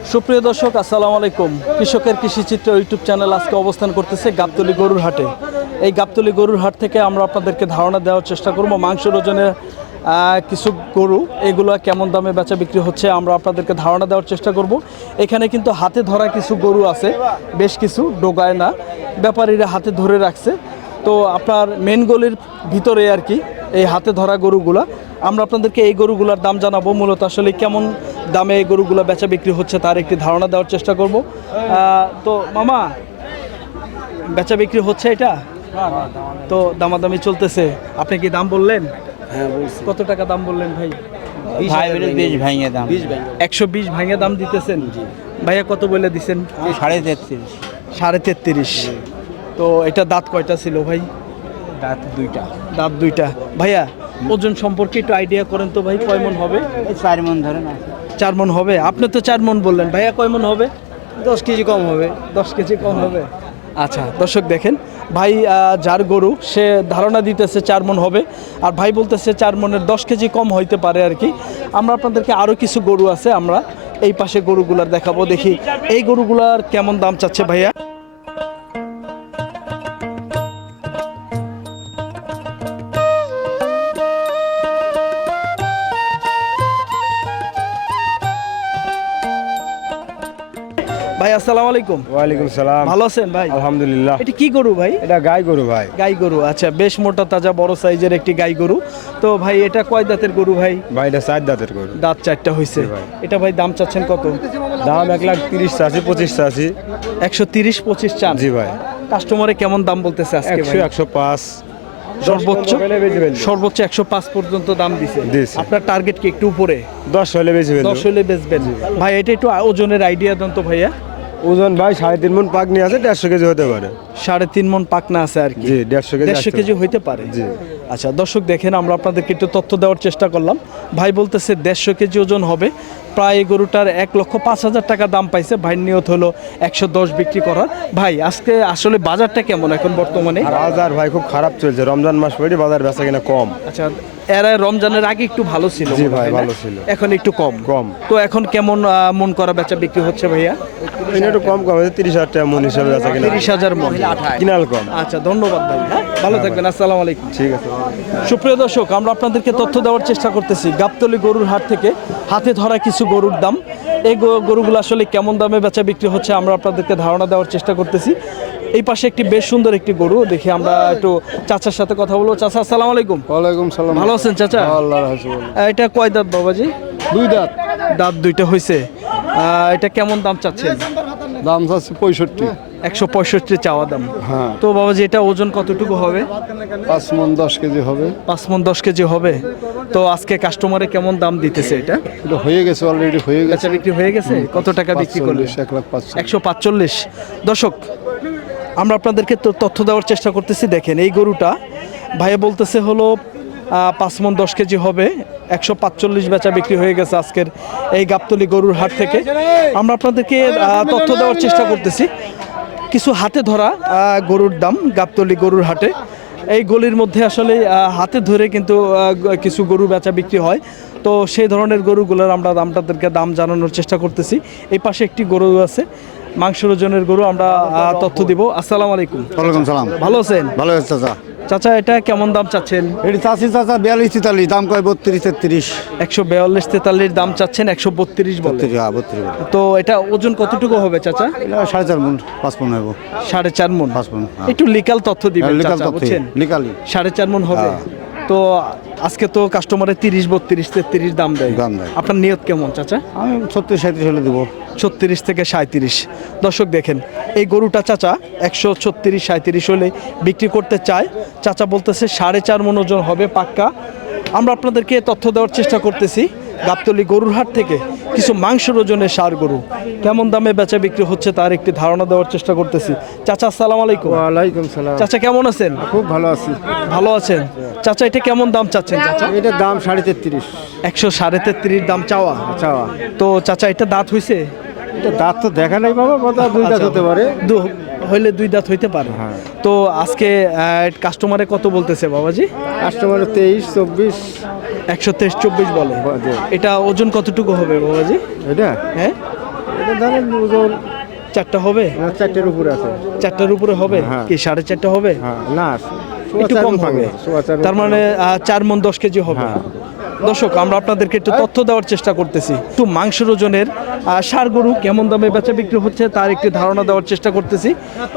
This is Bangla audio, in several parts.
সুপ্রিয় দর্শক, আসসালামু আলাইকুম। কৃষকের কৃষিচিত্র ইউটিউব চ্যানেল আজকে অবস্থান করতেছে গাবতলী গরুর হাটে। এই গাবতলী গরুর হাট থেকে আমরা আপনাদেরকে ধারণা দেওয়ার চেষ্টা করব মাংসের ওজনে কিছু গরু, এগুলো কেমন দামে বেচা বিক্রি হচ্ছে আমরা আপনাদেরকে ধারণা দেওয়ার চেষ্টা করব। এখানে কিন্তু হাতে ধরা কিছু গরু আছে, বেশ কিছু, ডোগায় না, ব্যাপারীরা হাতে ধরে রাখছে। তো আপনার মেন গলির ভিতরে আর কি এই হাতে ধরা গরুগুলা, আমরা আপনাদেরকে এই গরুগুলার দাম জানাবো। মূলত আসলে কেমন দামে এই গরুগুলো বেচা বিক্রি হচ্ছে তার একটি ধারণা দেওয়ার চেষ্টা করব। তো মামা, বেচা বিক্রি হচ্ছে এটা? তো দামাদামি চলতেছে, আপনি কি দাম বললেন? হ্যাঁ বলছি। কত টাকা দাম বললেন ভাই? 120 ভাঙে দাম দিতেছেন? ভাইয়া কত বলে দিছেন? 33.5। 33.5। তো এটা দাঁত কয়টা ছিল ভাই? দাঁত দুইটা। দাঁত দুইটা। ভাইয়া ওজন সম্পর্কে একটু আইডিয়া করেন তো ভাই, কয় মন হবে? 4 মণ ধরে না। 4 মন হবে? আপনি তো 4 মন বললেন, ভাইয়া কয় মন হবে? 10 কেজি কম হবে। 10 কেজি কম হবে। আচ্ছা দর্শক দেখেন, ভাই যার গরু সে ধারণা দিতেছে 4 মন হবে, আর ভাই বলতেছে 4 মনের 10 কেজি কম হইতে পারে আর কি। আমরা আপনাদেরকে আরও কিছু গরু আছে, আমরা এই পাশে গরুগুলার দেখাবো, দেখি এই গরুগুলার কেমন দাম চাচ্ছে ভাইয়া। ভাই আসসালামু আলাইকুম। ওয়ালাইকুম সালাম। ভালো আছেন ভাই? আলহামদুলিল্লাহ। এটা কি গরু ভাই? এটা গাই গরু ভাই। গাই গরু, আচ্ছা, বেশ মোটা তাজা বড় সাইজের একটি গাই গরু। তো ভাই এটা কয় দাঁতের গরু ভাই? ভাই এটা 4 দাঁতের গরু। দাঁত 4টা হয়েছে। এটা ভাই দাম চাচ্ছেন কত? দাম 1,30,000 চাচ্ছি, 25 চাচ্ছি। 130-25 চান? জি ভাই। কাস্টমারে কেমন দাম বলতেছে আজকে ভাই? 100 105। সর্বোচ্চ 10 হলে বেচে ফেলবো। সর্বোচ্চ 105 পর্যন্ত দাম দিছে। দিছে। আপনার টার্গেট কি একটু উপরে? 10 হলে বেচে ফেলবো। 10 হলে বেচবেন। ভাই এটা একটু ওজনের আইডিয়া দেন তো ভাইয়া। ওজন ভাই 3.5 মণ পাক নিয়ে আছে, 150 কেজি হতে পারে। 3.5 মন পাকনা আছে আর কি। জি, 150 কেজি। 150 কেজি হইতে পারে। জি। আচ্ছা দর্শক দেখেন, আমরা আপনাদেরকে একটু তথ্য দেওয়ার চেষ্টা করলাম। ভাই বলতেছে 150 কেজি ওজন হবে। প্রায় এই গরুটার 1,05,000 টাকা দাম পাইছে। ভাই নিয়ত হলো 110 বিক্রি করার। ভাই আজকে আসলে বাজারটা কেমন এখন বর্তমানে? বাজার ভাই খুব খারাপ চলছে, রমজান মাস পড়ে বাজার বেচা কিনা কম। আচ্ছা, এরা রমজানের আগে একটু ভালো ছিল? জি মনে ভাই, হয় না? ভালো ছিল। এখন একটু কম। তো এখন কেমন মন করা বেচা বিক্রি হচ্ছে ভাইয়া? এটা একটু কম হয়েছে, 30,000 টাকা মণ হিসাবে বেচা কিনা। 30,000 মন কিনাল কম। আচ্ছা ধন্যবাদ ভাই, হ্যাঁ ভালো থাকবেন, আসসালামু আলাইকুম। ঠিক আছে। সুপ্রিয় দর্শক, আমরা আপনাদেরকে তথ্য দেওয়ার চেষ্টা করতেছি গাবতলী গরুর হাট থেকে হাতে ধরা কিছু গরুর দাম। এই গরুগুলো আসলে কেমন দামে বেচা বিক্রি হচ্ছে আমরা আপনাদেরকে ধারণা দেওয়ার চেষ্টা করতেছি। এই পাশে একটি বেশ সুন্দর একটি গরু, দেখি আমরা একটু চাচার সাথে কথা বলবো। চাচা আসসালামু আলাইকুম। ওয়ালাইকুম সালাম। ভালো আছেন চাচা? আল্লাহর হাসিবুল। এটা কয় দাঁত বাবাজি? 2 দাঁত। দাঁত দুইটা হয়েছে। এটা কেমন দাম চাচ্ছেন? দাম চাচ্ছি 65। 165 চাওয়া দাম। হ্যাঁ। তো বাবাজি এটা ওজন কতটুকু হবে? 5 মণ 10 কেজি হবে। 5 মণ 10 কেজি হবে। তো আজকে কাস্টমারে কেমন দাম দিতেছে এটা? এটা হয়ে গেছে, অলরেডি হয়ে গেছে। বেচা বিক্রি হয়ে গেছে? কত টাকা বিক্রি করলে? 1,45,000। 145। দর্শক, আমরা আপনাদেরকে তথ্য দেওয়ার চেষ্টা করতেছি। দেখেন এই গরুটা ভাইয়া বলতেছে হলো 5 মণ 10 কেজি হবে। 145 বেচা বিক্রি হয়ে গেছে আজকের এই গাবতলী গরুর হাট থেকে। আমরা আপনাদেরকে তথ্য দেওয়ার চেষ্টা করতেছি কিছু হাতে ধরা গরুর দাম গাবতলী গরুর হাটে। এই গলির মধ্যে আসলে হাতে ধরে কিন্তু কিছু গরু বেচা বিক্রি হয়। তো সেই ধরনের গরুগুলোর আমরা আপনাদেরকে দাম জানানোর চেষ্টা করতেছি। এই পাশে একটি গরু আছে, মাংসের ওজনের গরু, আমরা তথ্য দিব। আসসালামু আলাইকুম। ওয়ালাইকুম সালাম। ভালো আছেন? ভালো আছে চাচা। চাচা এটা কেমন দাম চাচ্ছেন? এটি চাচি চাচা 42-43, দাম কয় 32-33। 142-43 দাম চাচ্ছেন, 132 বলে। 32। তো এটা ওজন কতটুকু হবে চাচা? 4.5 মণ 5 মণ হবে। 4.5 মণ। 5 মণ। একটু লিকাল তথ্য দিবেন চাচা, বুঝছেন? লিকালি 4.5 মণ হবে। তো আজকে তো কাস্টমারে 30-32-33 দাম দেয়। আপনার নিয়ত কেমন চাচা? আমি 36-37 হলে দেবো। 36 থেকে 37। দর্শক দেখেন এই গরুটা চাচা 136-37 হলে বিক্রি করতে চায়। চাচা বলতেছে 4.5 মণ ওজন হবে পাক্কা। আমরা আপনাদেরকে তথ্য দেওয়ার চেষ্টা করতেছি গাবতলী গরুর হাট থেকে কিছু মাংসের ওজনের ষাঁড় গরু কেমন দামে বেচা বিক্রি হচ্ছে তার একটি ধারণা দেওয়ার চেষ্টা করতেছি। চাচা আসসালামু আলাইকুম। ওয়ালাইকুম সালাম। চাচা কেমন আছেন? খুব ভালো আছি। ভালো আছেন চাচা? এটা কেমন দাম চাচ্ছেন চাচা? এটার দাম 33.5। 133 দাম চাওয়া। চাওয়া। তো চাচা এটা দাঁত হইছে? এটা দাঁত তো দেখা নাই বাবা, কথা 2 দাঁত হতে পারে। হইলে 2 দাঁত হইতে পারে। হ্যাঁ। তো আজকে কাস্টমারে কত বলতেছে বাবাজি? কাস্টমার 23-24। 123-24 বলে। এটা ওজন কতটুকু হবে বাবাজি? এটা হ্যাঁ এটা ধরেন ওজন চারটা হবে? 4টার উপরে আছে। 4টার উপরে হবে? হ্যাঁ। কি 4.5 হবে? হ্যাঁ না একটু কম হবে, তার মানে 4 মণ 10 কেজি হবে। হ্যাঁ। দর্শক, আমরা আপনাদেরকে একটু তথ্য দেওয়ার চেষ্টা করতেছি, একটু মাংসের ওজনের ষাঁড় গরু কেমন দামে বেচা বিক্রি হচ্ছে তার একটি ধারণা দেওয়ার চেষ্টা করতেছি।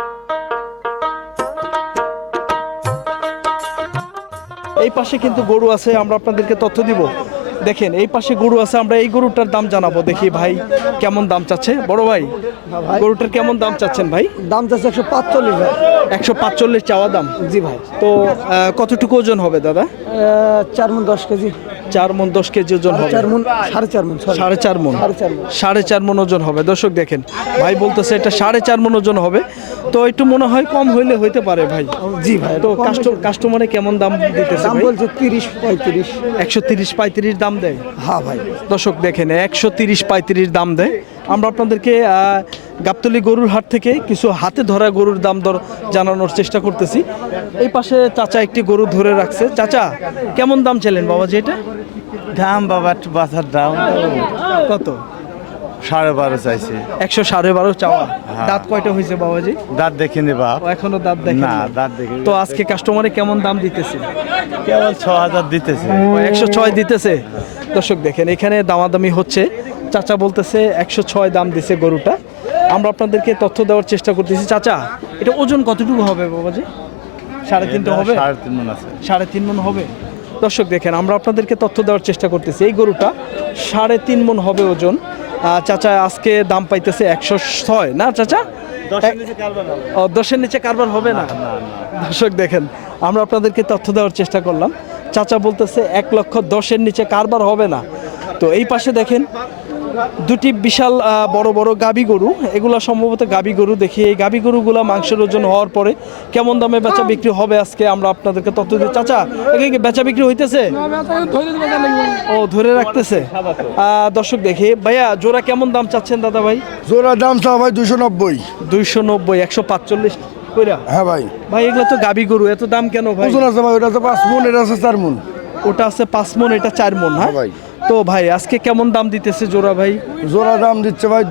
এই পাশে কিন্তু গরু আছে, আমরা আপনাদেরকে তথ্য দিব। দেখেন এই পাশে গরু আছে, আমরা এই গরুটার দাম জানাবো। দেখি ভাই কেমন দাম চাচ্ছে। বড় ভাই, গরুটার কেমন দাম চাচ্ছেন ভাই? দাম চাচ্ছে 145 ভাই। 145 চাওয়া দাম। জি ভাই। তো কতটুকু ওজন হবে দাদা? 4 মণ 10 কেজি। 4 মণ 10 কেজি ওজন হবে। 4 মণ 4.5 মণ। 4.5 মণ। 4.5 মণ ওজন হবে। দর্শক দেখেন, ভাই বলতেছে এটা 4.5 মণ ওজন হবে। তো একটু মনে হয় কম হইলে হইতে পারে ভাই। জি ভাই। তো কাস্টমারে কেমন দাম দিতেছে দাম ভাই? বলছে 30 35। 130-35 দাম দেয়। হ্যাঁ ভাই। দর্শক দেখেন 130-35 দাম দেয়। আমরা আপনাদেরকে গাবতলী গরুর হাট থেকে কিছু হাতে ধরা গরুর দাম দর জানানোর চেষ্টা করতেছি। এই পাশে চাচা একটি গরু ধরে রাখছে। চাচা কেমন দাম চাইলেন বাবাজি এটা? দাম বাবা বাজার দাম কত? 12.5 চাইছে। 112.5 চাওয়া। দাঁত কয়টা হয়েছে বাবাজি? দাঁত দেখিনি বাপ। ও, এখনো দাঁত দেখেন না, না। দাঁত দেখি। তো আজকে কাস্টমারে কেমন দাম দিতেছে? কেবল 6000 দিতেছে। 106 দিতেছে। দর্শক দেখেন এখানে দামাদামি হচ্ছে। চাচা বলতেছে 106 দাম দিছে গরুটা। আমরা আপনাদেরকে তথ্য দেওয়ার চেষ্টা করতেছি। চাচা এটা ওজন কতটুকু হবে বাবাজি? 3.5 হবে? 3.5 মণ আছে। 3.5 মণ হবে। দর্শক দেখেন আমরা আপনাদেরকে তথ্য দেওয়ার চেষ্টা করতেছি। এই গরুটা 3.5 মণ হবে ওজন। চাচা আজকে দাম পাইতেছে 106 না চাচা? 10-এর নিচে কারবার হবে না। দর্শক দেখেন আমরা আপনাদেরকে তথ্য দেওয়ার চেষ্টা করলাম। চাচা বলতেছে 1,10,000 নিচে কারবার হবে না। তো এই পাশে দেখেন দুটি বিশাল বড় বড় গাবি গরু, এগুলা সম্ভবত গাবি গরু। দেখি এই গাবি গরুগুলা মাংসের ওজন হওয়ার পরে কেমন দামে বেচা বিক্রি হবে আজকে আমরা আপনাদেরকে তথ্য দিই। চাচা এখানে কি বেচা বিক্রি হইতেছে? ও ধরে রাখতেছে। দর্শক দেখি ভাইয়া জোড়া কেমন দাম চাচ্ছেন দাদা ভাই? জোড়া দাম চা ভাই 290। 290, 145 কইরা। হ্যাঁ ভাই। ভাই এগুলো তো গাবি গরু, এত দাম কেন ভাই? ওজন আছে ভাই, ওটা আছে 5 মণ, এটা আছে 4 মণ। ওটা আছে 5 মণ, এটা 4 মণ। হ্যাঁ হ্যাঁ ভাই। তো ভাই আজকে কেমন দাম দিতেছে জোড়া ভাই? জোড়া দাম দিচ্ছে ভাই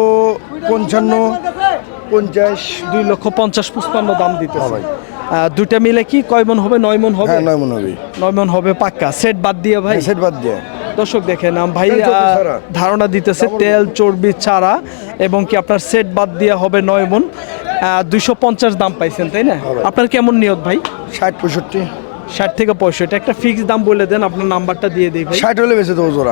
255 50। 2,50,55 দাম দিতেছে। হ্যাঁ ভাই। দুইটা মিলে কি কয় মণ হবে? 9 মণ হবে? হ্যাঁ 9 মণ হবে। 9 মণ হবে পাক্কা, সেট বাদ দিয়ে ভাই। সেট বাদ দিয়ে। দর্শক দেখেন ভাই তেল চর্বি ছাড়া। ধারণা দিতেছে তেল চর্বি ছাড়া এবং কি আপনার সেট বাদ দিয়ে হবে 9 মণ। 250 দাম পাইছেন তাই না? আপনার কেমন নিয়ত ভাই? 60 65। 60 থেকে 65 একটা ফিক্স দাম বলে দেন, আপনার নাম্বারটা দিয়ে দিই ভাই। 60 হলে বেঁচে দেবো জোড়া।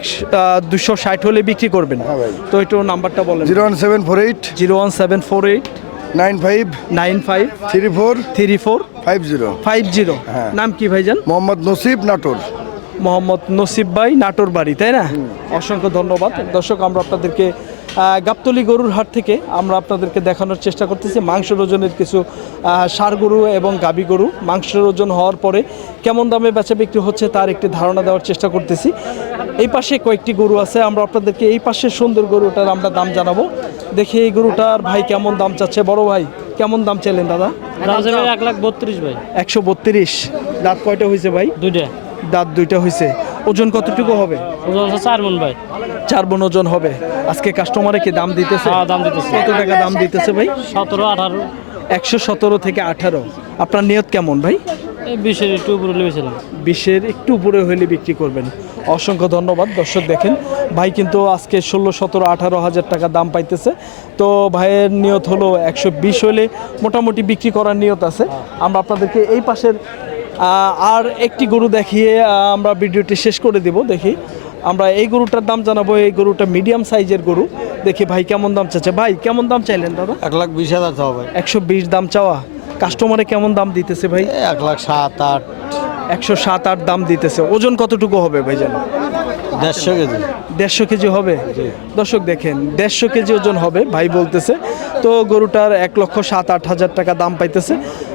260 হলে বিক্রি করবেন। হ্যাঁ ভাই। তো একটু নাম্বারটা বলেন। 01748 01748 95 95 34 34 50। 50। হ্যাঁ। নাম কি ভাইজান? মোহাম্মদ নসিব নাটোর। মোহাম্মদ নসিব ভাই, নাটোর বাড়ি তাই না? অসংখ্য ধন্যবাদ। দর্শক আমরা আপনাদেরকে গাবতলী গরুর হাট থেকে আমরা আপনাদেরকে দেখানোর চেষ্টা করতেছি মাংসের ওজনের কিছু ষাঁড় গরু এবং গাবি গরু। মাংসের ওজন হওয়ার পরে কেমন দামে বেচা বিক্রি হচ্ছে তার একটি ধারণা দেওয়ার চেষ্টা করতেছি। এই পাশে কয়েকটি গরু আছে, আমরা আপনাদেরকে এই পাশে সুন্দর গরুটার আমরা দাম জানাবো। দেখি এই গরুটার ভাই কেমন দাম চাচ্ছে। বড় ভাই কেমন দাম চাইলেন দাদা? 1,32,000 ভাই। 132। দাঁত কয়টা হয়েছে ভাই? দুইটা দাঁত দুইটা হয়েছে। ওজন কতটুকু হবে? ওজন আছে 4 মণ ভাই। 4 মণ ওজন হবে। আজকে কাস্টমারে কি দাম দিতেছে? হ্যাঁ, দাম দিতেছে। কত টাকা দাম দিতেছে ভাই? 17, 18, 117 থেকে 18। আপনার নিয়ত কেমন ভাই? এই 20-এর একটু উপরে লেগেছিলাম। 20-এর একটু উপরে হলে বিক্রি করবেন। অসংখ্য ধন্যবাদ। দর্শক দেখেন ভাই কিন্তু আজকে 16, 17, 18 হাজার টাকা দাম পাইতেছে। তো ভাইয়ের নিয়ত হলো 120 হলে মোটামুটি বিক্রি করার নিয়ত আছে। আমরা আপনাদেরকে এই পাশের আর একটি গরু দেখিয়ে আমরা ভিডিওটি শেষ করে দেব। দেখি আমরা এই গরুটার দাম জানাবো। এই গরুটা মিডিয়াম সাইজের গরু। দেখি ভাই কেমন দাম চাচ্ছে। ভাই কেমন দাম চাইলেন দাদা? 1,20,000 চাও ভাই। 120 দাম চাওয়া। কাস্টমারে কেমন দাম দিতেছে ভাই? 1,07,8। 107-8 দাম দিতেছে। ওজন কতটুকু হবে ভাই জানো? 150 কেজি। 150 কেজি হবে। দর্শক দেখেন 150 কেজি ওজন হবে ভাই বলতেছে। তো গরুটার 1,07,8,000 টাকা দাম পাইতেছে।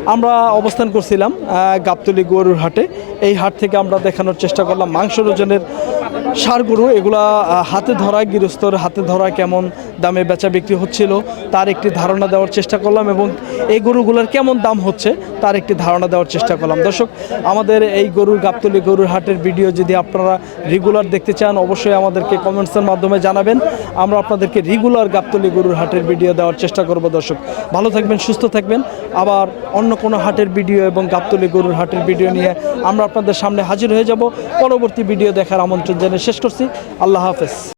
আমরা অবস্থান করছিলাম গাবতলী গরুর হাটে। এই হাট থেকে আমরা দেখানোর চেষ্টা করলাম মাংসের ওজনের ষাঁড় গরু। এগুলা হাতে ধরা, গৃহস্থর হাতে ধরা কেমন দামে বেচা বিক্রি হচ্ছিল তার একটি ধারণা দেওয়ার চেষ্টা করলাম এবং এই গরুগুলোর কেমন দাম হচ্ছে তার একটি ধারণা দেওয়ার চেষ্টা করলাম। দর্শক, আমাদের এই গাবতলী গরুর হাটের ভিডিও যদি আপনারা রেগুলার দেখতে চান অবশ্যই আমাদেরকে কমেন্টসের মাধ্যমে জানাবেন। আমরা আপনাদেরকে রেগুলার গাবতলী গরুর হাটের ভিডিও দেওয়ার চেষ্টা করব। দর্শক, ভালো থাকবেন, সুস্থ থাকবেন। আবার অন্য কোনো হাটের ভিডিও এবং গাবতলী গরুর হাটের ভিডিও নিয়ে আমরা আপনাদের সামনে হাজির হয়ে যাব। পরবর্তী ভিডিও দেখার আমন্ত্রণ জানিয়ে শেষ করছি। আল্লাহ হাফেজ।